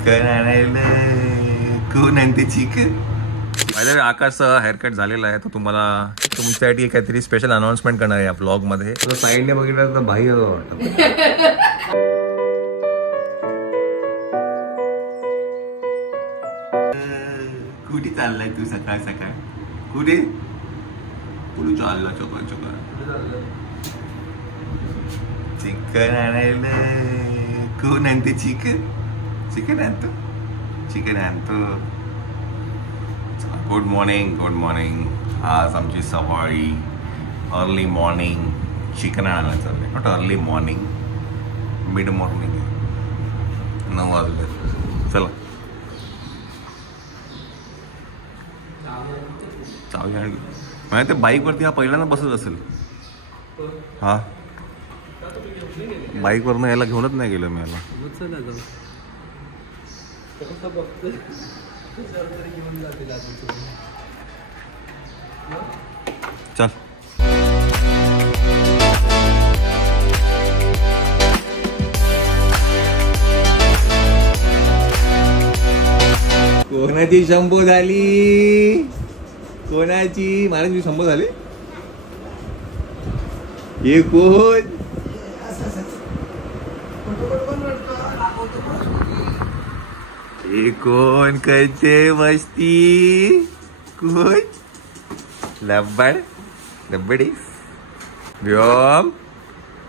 Chicken आणायला कोण आणते चिकन? माझ्या आकाशचा हेअरकट झालेला आहे. तो तुम्हाला तुमच्यासाठी काहीतरी स्पेशल अनाउन्समेंट करणार आहे या ब्लॉग मध्ये. साईडने बघितलं तर भाई वाटत. कुठे चाललाय तू सकाळ सकाळ? कुठे कुठे चालला? चोका चोका चिकन आणायला कोण आणते चिकन? चिकन आणतो, चिकन आणतो. Good morning, good morning. आज आमची सवारी अर्ली मॉर्निंग चिकन आणायला चालले. Not early morning, mid morning. 9 वाजले. चला चावी आहे म्हणजे ते बाईकवरती हा पहिल्यांदा बसत असेल. हा बाईकवरनं याला घेऊनच नाही गेलो मी. याला चल. कोणाची शंभू झाली? कोणाची? महाराजची शंभू झाली. हे कोण? हे कोण करते मस्ती? कोण? लब्बड लब्बडी व्योम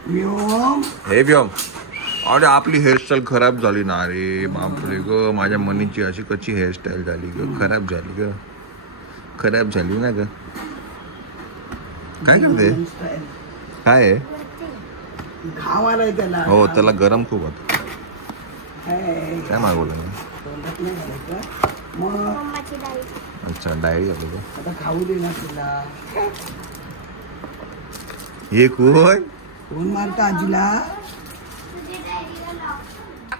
व्योम. हे व्योम, अरे आपली हेअरस्टाईल खराब झाली ना. अरे बापरे ग, माझ्या मनीची अशी कशी हेअरस्टाईल झाली ग? खराब झाली ग, खराब झाली ना ग. काय करते? काय आहे? हो त्याला गरम खूप होत. काय मागवलं? अच्छा डायरी झाली का? खाऊ दे ना तुला. हे कोण? कोण मारता आजीला?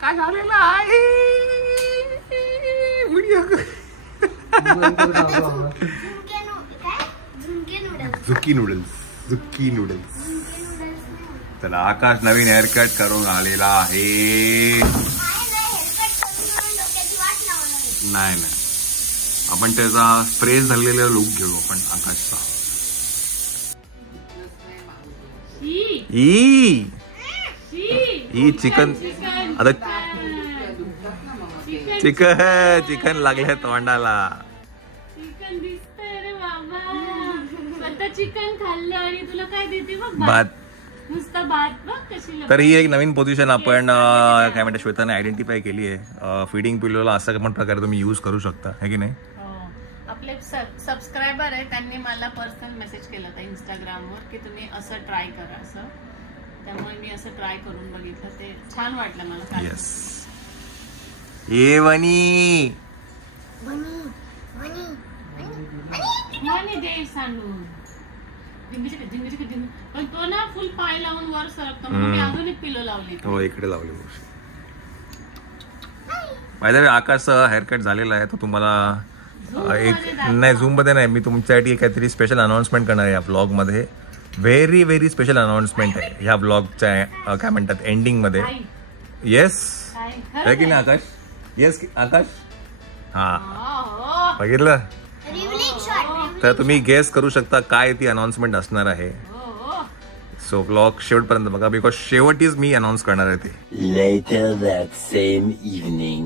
काय झालेला आहे? झुकी नूडल्स, झुकी नूडल्स. त्याला आकाश नवीन हेअरकट करून आलेला आहे. नाही नाही, आपण त्याचा फ्रेश झालेला लुक घेऊ आपण आकाशचा. ई चिकन. आता चिकन लागले तोंडाला. चिकन दिसतंय रे बाबा. स्वतः चिकन खाल्लं आणि तुला काय देते बघ? भात. नुसता भात बघ कशी. तर ही एक नवीन पोझिशन आपण काय म्हणते श्वेताने आयडेंटिफाय केली आहे. फीडिंग पिलोला असं पण प्रकारे तुम्ही यूज करू शकता, है की नाही? आपले सबस्क्रायबर आहे, त्यांनी मला पर्सनल मेसेज केला होता इंस्टाग्रामवर की तुम्ही असं ट्राय करा असं. त्यामुळे मी असं ट्राय करून बघितलं, ते छान वाटलं मला. येस. ये वनी वनी देव सांडून पण तो ना फुल पाय लावून वर सरकतो. मी अजून एक पिलो लावली. हो इकडे लावली. माझ्या आकाशचा हेअरकट झालेला आहे. तो तुम्हाला एक नाही झूम मध्ये नाही, मी तुमच्यासाठी काहीतरी स्पेशल अनाउन्समेंट करणार आहे या ब्लॉग मध्ये. व्हेरी व्हेरी स्पेशल अनाउन्समेंट आहे ह्या ब्लॉगच्या काय म्हणतात एंडिंग मध्ये. येस आहे की नाही आकाश? येस आकाश. हा बघितलं. तर तुम्ही गेस करू शकता काय ती अनाउन्समेंट असणार आहे. सो ब्लॉग शेवटपर्यंत बघा, बिकॉज शेवटीच मी अनाउन्स करणार आहे ते. Later that same evening.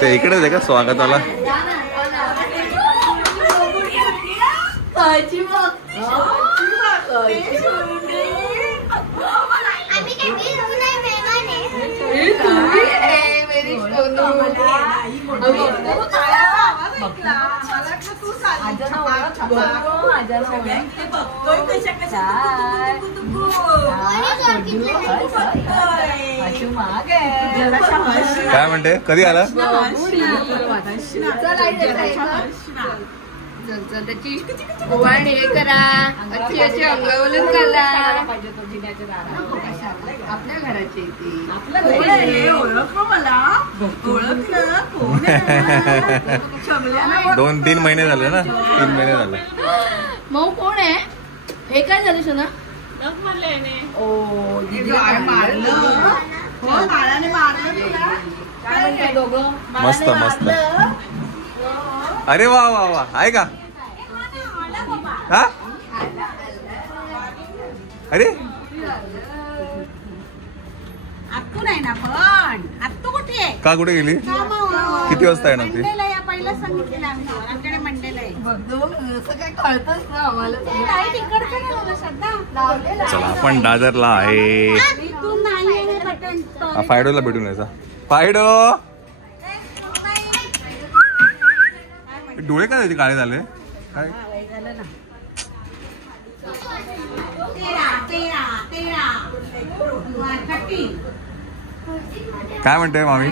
ते इकडेच आहे का स्वागताला? काय म्हणते? कधी आला? त्याची ओवाण हे करा, अशी अशी अंगावलच घाला. आपल्या घराची दोन 3 महिने झाले ना, 3 महिने झाले. मऊ कोण आहे हे? काय झालं सोना? मस्त मस्त. अरे वा वा वा, आहे का? हा अरे आत्तू नाही ना, पण आत्तू कुठे आहे? का कुठे गेली? किती वाजता येणार ती? मंडेला या, पहिला सांगितलेलं आम्ही. आमच्याकडे मंडेला आहे. काय कळतच ना आम्हाला. तिकडचं नाही मला श्रद्धा. चला आपण दादरला आहे. इथून नाही आहे बटन. हा, फायडोला भेटून यायचा. फायडो डोळे काय त्याचे काळे झाले? काय काय म्हणते मामी?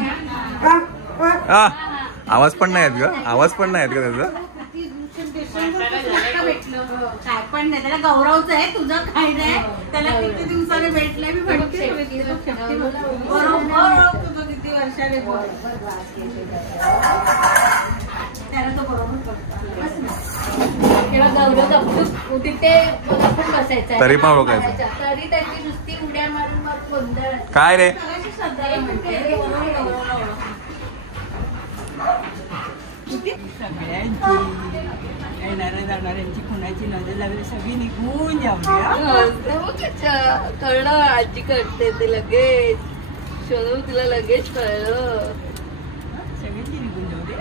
आवाज पण नाही येत ग, आवाज पण नाही येत ग त्याचा. काय पण नाही, त्याला गौरवच आहे. तुझं काय नाही, त्याला किती दिवसाने भेटलंय मी म्हणते. बरोबर तुझं किती वर्षाने त्याला तो बरोबर गौरव तिथे बसायचं, तरी पण ओळखायचं. तरी त्यांची नुसती उड्या मारून मग गोंधळ. काय रे? येणाऱ्या जाणाऱ्यांची कुणाची नजर लागली सगळी निघून जाऊया. कळलं आजी करते ते लगेच. शोनू तिला लगेच कळलं. सगळ्यांची निघून जाऊ दे.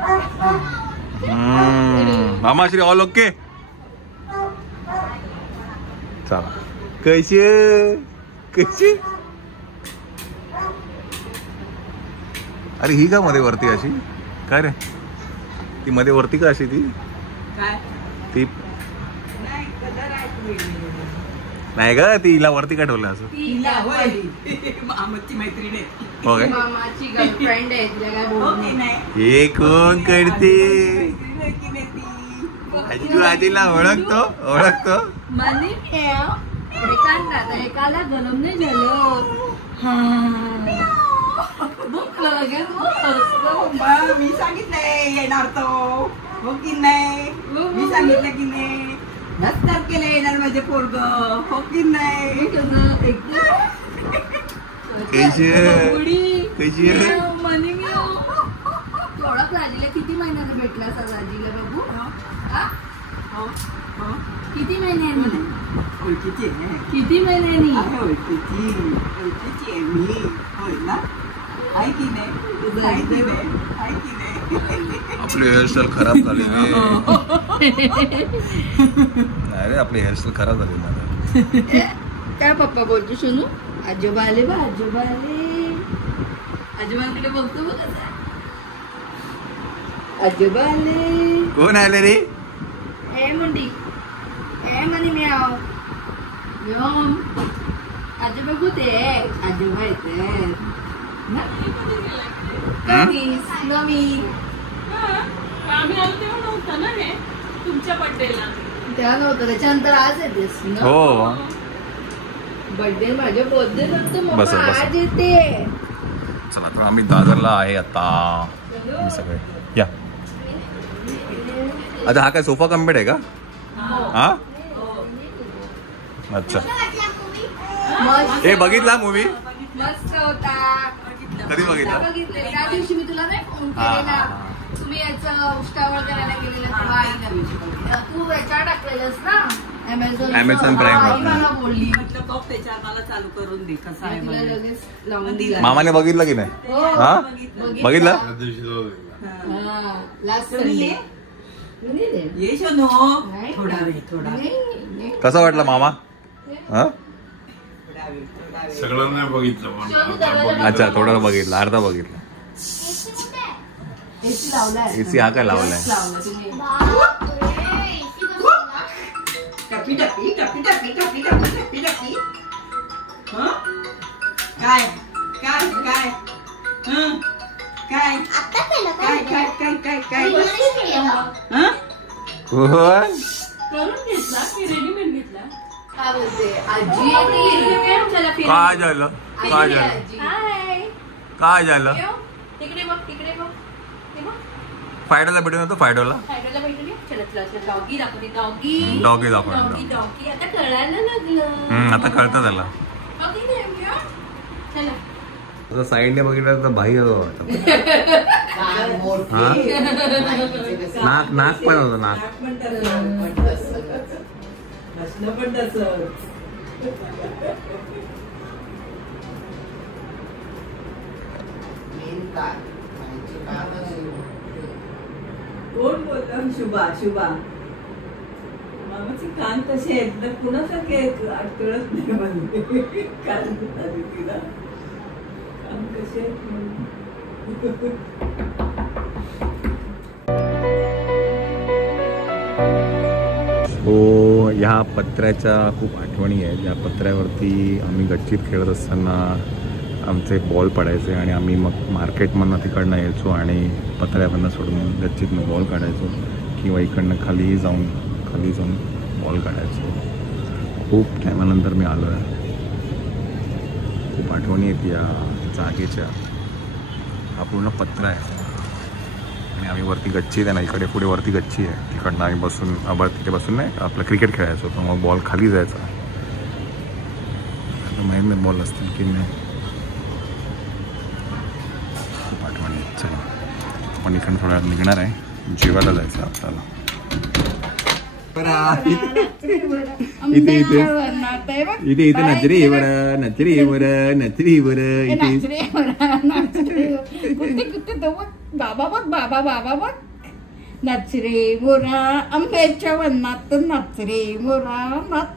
मामाश्री ऑल ओके. चला कशी कशी? अरे ही का मध्ये वरती अशी? काय रे ती मध्ये वरती का अशी? ती काय ती नाही कदर आहे. नाही का तिला वरती का ठेवलं असं? मामाची मैत्रीण आहे. हो काय? मामाची गर्लफ्रेंड आहे, तिला काय बोलू नाही हे कोण करते? अज्जू आजीला ओळखतो ओळखतो. मनी एकाला गरम नाही झालं. मी सांगितलंय येणार तो. हो की नाही? मी सांगितलं की नाही? नसतात केलं येणार माझे पोरग. हो की नाही? कशी कशी? मनी ओळख आजीला किती महिन्याने भेटला असा आजीला बाबू? किती महिन्यांनी? ओळखीची आहे. किती महिन्यांनी? ओळखीची ओळखीची आहे मी. होय ना? आहे की नाही? आहे की नाही? आहे की नाही? आपली हेअरस्टाईल खराब झाली नाही रे, आपली हेअरस्टाईल खराब झाली ना. काय पप्पा बोलतो सोनू? आजोबा आले बा, आजोबा आले. आजोबांकडे बघतो बघ कसा. आजोबा आले. कोण आले रे? ए मुंडी ए मनी म्याव योम. आजोबा कुठे? आजोबा येते. तुमच्या बर्थडेला त्या नव्हतं, त्याच्यानंतर आज येतेस ना? हो बर्थडे माझ्या बर्थडे नंतर मग बस, बस. आज येते. चला तर आम्ही दादरला आहे आता. मी सगळे या. आता हा काय सोफा कम्पेट आहे का? हा अच्छा. मस्त हे बघितला मूवी? मस्त होता. कधी बघितला? बघितले त्या दिवशी मी तुला नाही फोन हा, केलेला. हा. तुम्ही याचं उष्टावळ करायला गेलेलं तेव्हा आईला विचारलं. तू याच्यावर टाकलेलंस ना Amazon Prime वर. मला बोलली. म्हटलं बघ त्याच्यावर मला चालू करून दे कसा आहे तुला बघ. लगेच लावून दिला. मामाने बघितलं की नाही? हो, हा बघितलं? हा, last तुम्ही Sunday. ये. मी नाही रे. ये शोनो. नाही. थोडा वेळ थोडा वेळ. नाही. कसा वाटला मामा? हा थोडा वेळ. सगळं नाही बघितलं शोनू दरवाजा पण अच्छा थोडं बघितलं, अर्धा बघितलं. AC लावलाय. AC हा काय लावलाय? लावला तुम्ही. टपी टपी टपी टपी टपी टपी टपी टपी. हं? काय काय काय हं? काय काय काय काय काय काय हं? कोण करून घेतला की रेडीमेड घेतला? काय बोलते आजी आहे. चला फिरायला. काय झालं काय झालं आजी. हाय काय झालं तिकडे बघ तिकडे बघ ते बघ फायडोला भेटून येतो फायडोला खायला भेटून ये. चला चला चला डॉगी दाखवते डॉगी डॉगी दाखव डॉगी डॉगी आता कळायला लागलं. आता कळतं त्याला डॉगी नाही आहे. चला असं साईडने बघितलं तर बाई नाक नाक पण होतं नाक कोण बोलला शुभा शुभा मामाचे कान कसे आहेत तर कुणासारखे आहेत कळत नाही म्हणजे कान तिला कान कसे आहेत हो ह्या पत्र्याच्या खूप आठवणी आहेत. या पत्र्यावरती आम्ही गच्चीत खेळत असताना आमचे बॉल पडायचे आणि आम्ही मग मार्केटमधनं तिकडनं यायचो आणि पत्र्यावरनं सोडून गच्चीतनं बॉल काढायचो किंवा इकडनं खाली जाऊन बॉल काढायचो. खूप टायमानंतर मी आलो आहे. खूप आठवणी आहेत या जागेच्या. हा पूर्ण पत्रा आहे आणि आम्ही वरती गच्ची आहे ना इकडे पुढे वरती गच्ची आहे तिकडनं आम्ही बसून तिथे बसून नाही आपलं क्रिकेट खेळायचो तर मग बॉल खाली जायचा. माहीत नाही बॉल असतील की नाही. खूप आठवणी. चला आपण इकडून थोडा निघणार आहे जेवायला जायचं आपल्याला. इथे इथे इथे इथे नजरे बरं नजरे बरं नजरे बरं इथे बाबा बघ बाबा बाबा बघ नाच रे मोरा आंब्याच्या वनात नाच रे मोरा नाच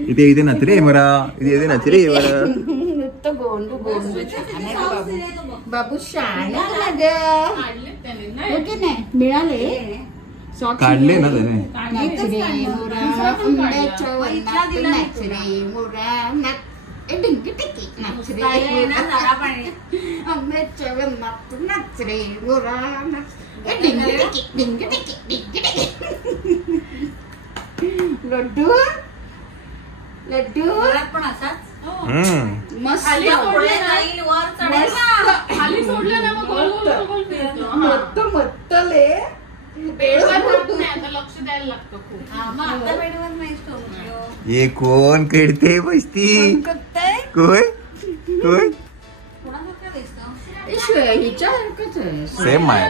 इथे इथे नजरे बरा इथे इथे नजरे बरं नुसतं गोंडू गोंडू बाबू शान नाही मिळाले काढले ना त्याने. नाच रे मोरा आंब्याच्या वनात नाच रे मोरा नाच डिंगी टिकी नाच रे आंब्याच्या वनात नाच रे मोरा नाच डिंगी टिकी डिंगी टिकी डिंगी टिकी. लड्डू लड्डू पण असाच मस्त खाली सोडलं ना मग गोल गोल गोल फिरतो. मस्त मस्त ले बेडवर राहत नाही, आता लक्ष द्यायला लागतं खूप. ये कोण खेळते बसती कोण कोण हिच्या हरकत आहे. सेम माय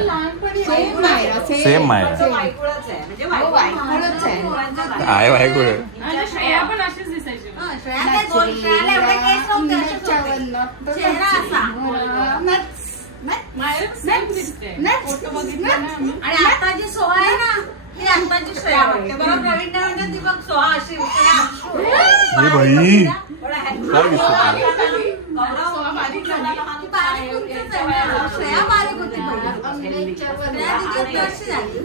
सेम मायरा सेम माय वायकुळच आहे म्हणजे वायकुळच आहे. आहे बायकोळ. आणि श्रेया पण अशीच दिसायची. सेम दिसते. फोटो बघितला ना आम्ही. आणि आता जी सोहा आहे ना ही आताची श्रेया वाटते बरोबर. प्रवीण काय म्हणतात ती बघ सोहा अशी ये बाई काय दिसत सोहा बारीक झाली. श्रेया बारीक होती श्रेया तिची अशी झाली.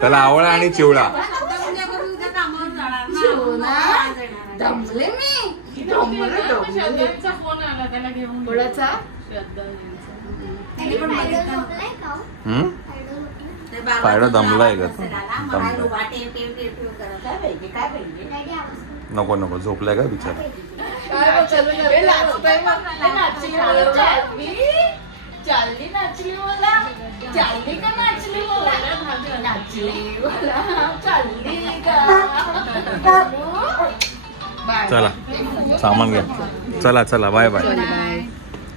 त्याला आवळा आणि चिवळा. दमले मी श्रद्धांचा फोन आला त्याला घेऊन. कोणाचा फायडा दमलाय का नको नको झोपलाय का बिचारा. चालली नाचली मला चालली का नाचली मला नाचली मला चालली का. चला सामान घ्या. चला चला बाय बाय.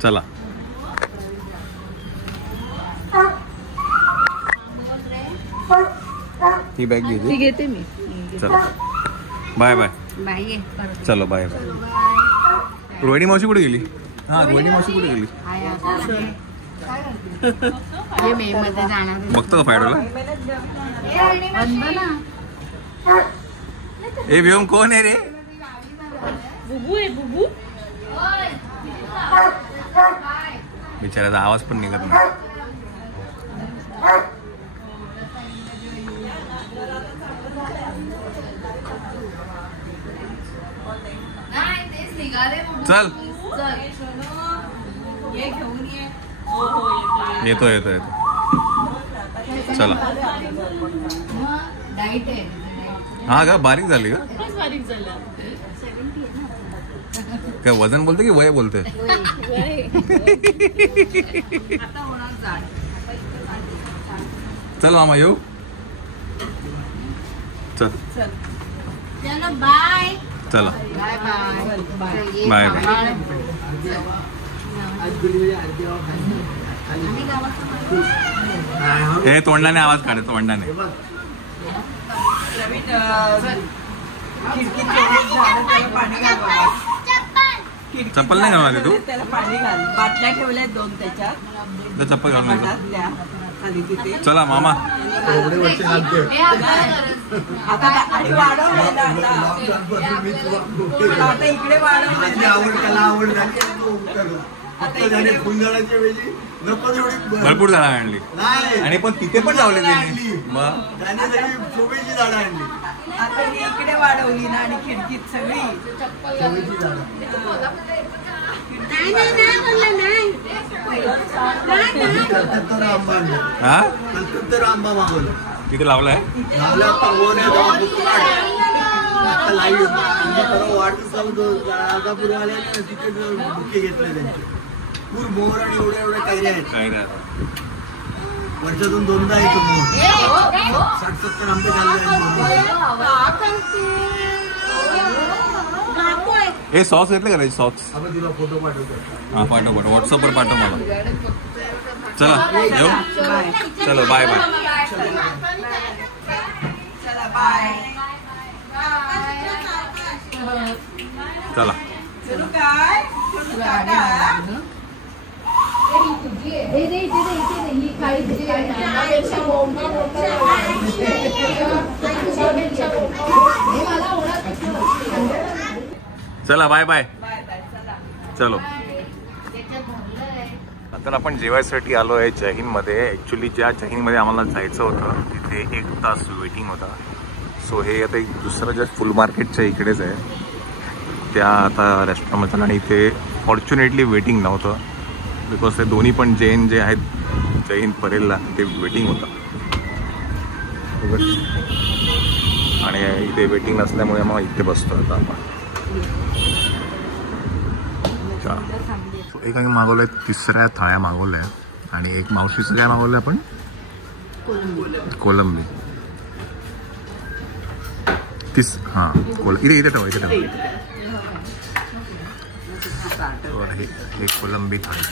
चला ही बॅग घ्यायची घेते मी. चला बाय बाय. चलो बाय बाय. रोहिणी मावशी कुठे गेली. हा रोहिणी मावशी कुठे गेली मे मध्ये जाणार बघतो का फायडोला. ए व्योम कोण आहे रे. बुबू आहे बुबू. बिचाराचा आवाज पण निघत नाही. चल ये घेऊन ये. येतो येतो येतो. चला. डाईट आहे. हा का बारीक झाली का खूपच बारीक झालं. काय वजन बोलते की वय बोलते? आता होणार जाड. चल मामा येऊ. चल चलो बाय. चला बाय बाय. Bye bye. हे तोंडाने आवाज काढे तोंडाने. खिडकीत त्याला पाणी घाल बाबा. चप्पल नाही घालणार तू? त्याला पाणी घाल. बाटल्या ठेवल्या 2 त्याच्यात. तर चप्पल घालून येतो. त्या खाली तिथे. चला मामा. आता आणि वाढवलेलं आता इकडे वाढवलेलं. भरपूर झाडं आणली आणि पण तिथे पण लावले त्यांनी. मग आता ही इकडे वाढवली ना आणि खिडकीत सगळी. हा तिथे लावलाय. मोर आणि एवढ्या कैऱ्या आहेत. काय नाही वर्षातून 2दा येतो मोर. 60-70 आंबे खाल्ले. हे सॉक्स घेतले का सॉक्स? आपण तुला फोटो पाठवतो. हा पाठव पाठव व्हॉट्सअपवर पाठव मला. चला येऊ. चलो बाय बाय. चला बाय. चला चलो काय चला बाय बाय. Bye bye. चला. चलो तर आपण जेवायसाठी आलो आहे जैनमध्ये. ॲक्च्युली ज्या जैनमध्ये आम्हाला जायचं होतं तिथे 1 तास वेटिंग होता. सो हे आता एक दुसरं जे फुल मार्केटच्या इकडेच आहे त्या आता रेस्टॉरंटमध्ये. आणि इथे फॉर्च्युनेटली वेटिंग नव्हतं बिकॉज ते दोन्ही पण जैन जे आहेत जैन परेलला ते वेटिंग होतं. आणि इथे वेटिंग नसल्यामुळे मग इथे बसतो आता आपण. एक आम्ही मागवलं आहे 3ऱ्या थाळ्या मागवल्या आहेत आणि एक मावशीचं काय मागवलं आपण कोलंबी. हां इथे इथे ठेवा इथे ठेवा. हे कोलंबी थाळी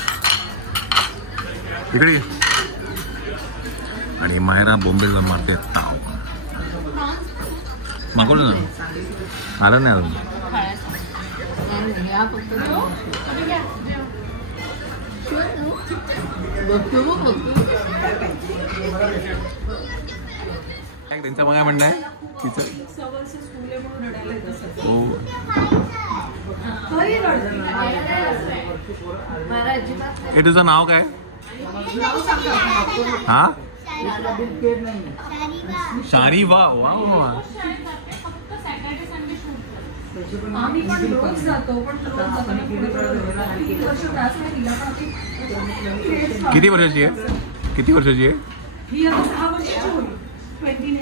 इकडे ये. आणि मायरा बोंबेल मारते ताव. मागवलं ना आलं नाही अजून. त्यांचं मग काय म्हणणं आहे तिचं. हो हे तुझं नाव काय? हा शारीवा. वा वा. आम्ही पण रोज जातो पण किती वर्षाची आहे? किती वर्षाची आहे? ही आता 6 वर्षाची होईल. 29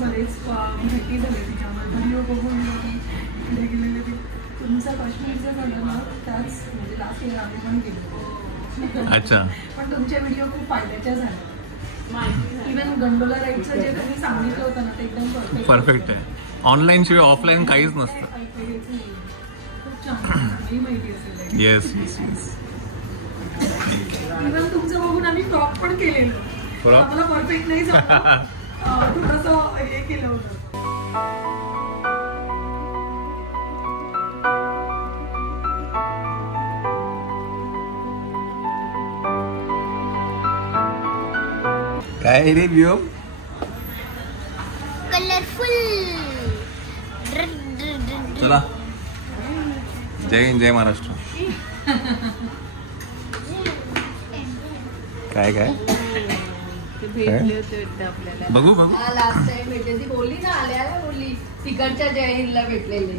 बरेच माहिती झाले तिच्यावर व्हिडिओ बघून गेलेले. ते तुमचं काश्मीरचं झालं ना त्याच म्हणजे लास्ट इयर आम्ही पण गेलो. अच्छा. पण तुमचे व्हिडिओ खूप फायद्याच्या झाले. इव्हन गंडोला राईडचं जे तुम्ही सांगितलं होतं ना ते एकदम परफेक्ट आहे. ऑनलाईन शिवाय ऑफलाईन काहीच नसतं. खूप छान माहिती असेल. Yes yes yes. इव्हन तुमचं बघून आम्ही फ्रॉक पण केलेलं. आम्हाला परफेक्ट नाही जमलं. थोडंसं हे केलं होतं. काय रे व्योम? कलरफुल. चला जय हिंद जय महाराष्ट्र. काय काय ते भेटले होते वाटतं आपल्याला. बघू बघू. लास्ट टाइम भेटले ती बोलली ना आल्याला बोलली तिकडच्या जय हिंदला भेटलेले.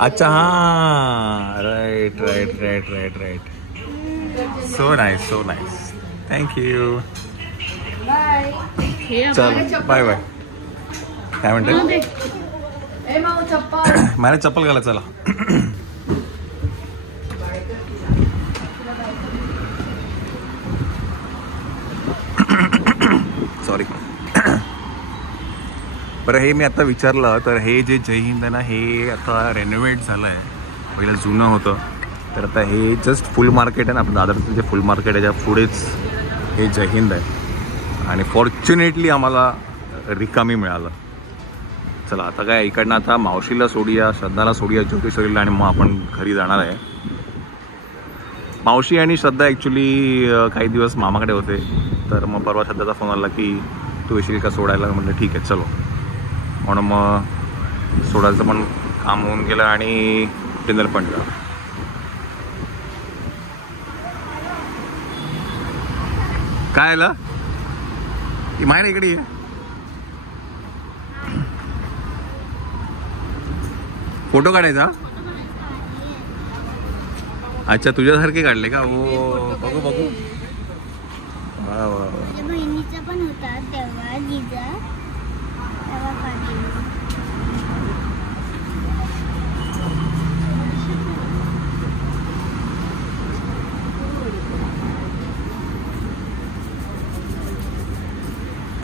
अच्छा हा right right right right right. So nice so nice. Thank you. Bye. हे चल बाय बाय. काय म्हणते? ए माऊ चप्पल. मला चप्पल घाला चला. सॉरी. बरं हे मी आता विचारलं तर हे जे जय हिंद आहे ना हे आता रेनोव्हेट झालं आहे. पहिलं जुनं होतं तर आता हे जस्ट फुल मार्केट आहे ना आपलं दादरचं जे फुल मार्केट आहे त्याच्या पुढेच हे जय हिंद आहे. आणि फॉर्च्युनेटली आम्हाला रिकामी मिळालं. चला आता काय इकडनं आता मावशीला सोडूया, श्रद्धाला सोडूया, ज्योतिश्वरीला आणि मग आपण घरी जाणार आहे. मावशी आणि श्रद्धा ॲक्च्युली काही दिवस मामाकडे होते तर मग परवा श्रद्धाचा फोन आला की तू येशील का सोडायला. म्हटलं ठीक आहे चलो. म्हणून मग सोडायचं पण काम होऊन गेलं आणि डिनर पण झालं. काय आलं ती माय इकडे ये. फोटो काढायचा. अच्छा तुझ्यासारखे काढले का? ओ बघू बघू. वा वा वा. बहिणीचा पण होता तेव्हा जिजा तेव्हा काढली.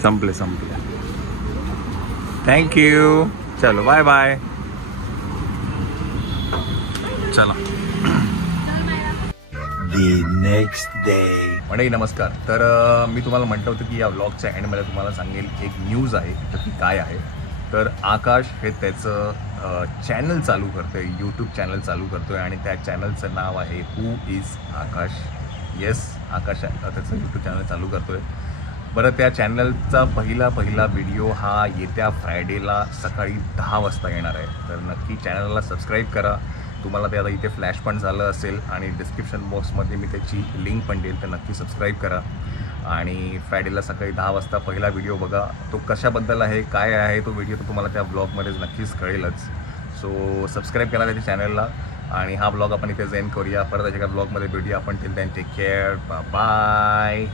संपले संपले. थँक्यू. चलो बाय बाय. चला. The next day. मंडळी नमस्कार. तर मी तुम्हाला म्हटलं होतं की या व्लॉगच्या एंडमध्ये तुम्हाला सांगेल एक न्यूज आहे. तर ती काय आहे तर आकाश हे त्याचं चॅनल चालू करतो आहे. यूट्यूब चॅनल चालू करतो आहे आणि त्या चॅनलचं नाव आहे हू इज आकाश. येस आकाश त्याचं यूट्यूब चॅनल चालू करतो आहे. बरं त्या चॅनलचा पहिला व्हिडिओ हा येत्या फ्रायडेला सकाळी 10 वाजता येणार आहे. तर नक्की चॅनलला सबस्क्राईब करा. तुम्हाला ते आता इथे फ्लॅश पण झालं असेल आणि डिस्क्रिप्शन बॉक्समध्ये मी त्याची लिंक पण देईल. तर नक्की सबस्क्राईब करा आणि फ्रायडेला सकाळी 10 वाजता पहिला व्हिडिओ बघा. तो कशाबद्दल आहे काय आहे तो व्हिडिओ तर तुम्हाला त्या ब्लॉगमध्येच नक्कीच कळेलच. सो सबस्क्राईब करा त्याच्या चॅनलला आणि हा ब्लॉग आपण इथे एंड करूया. परत त्याच्या ब्लॉगमध्ये भेटूया आपण. Till then take care. Bye.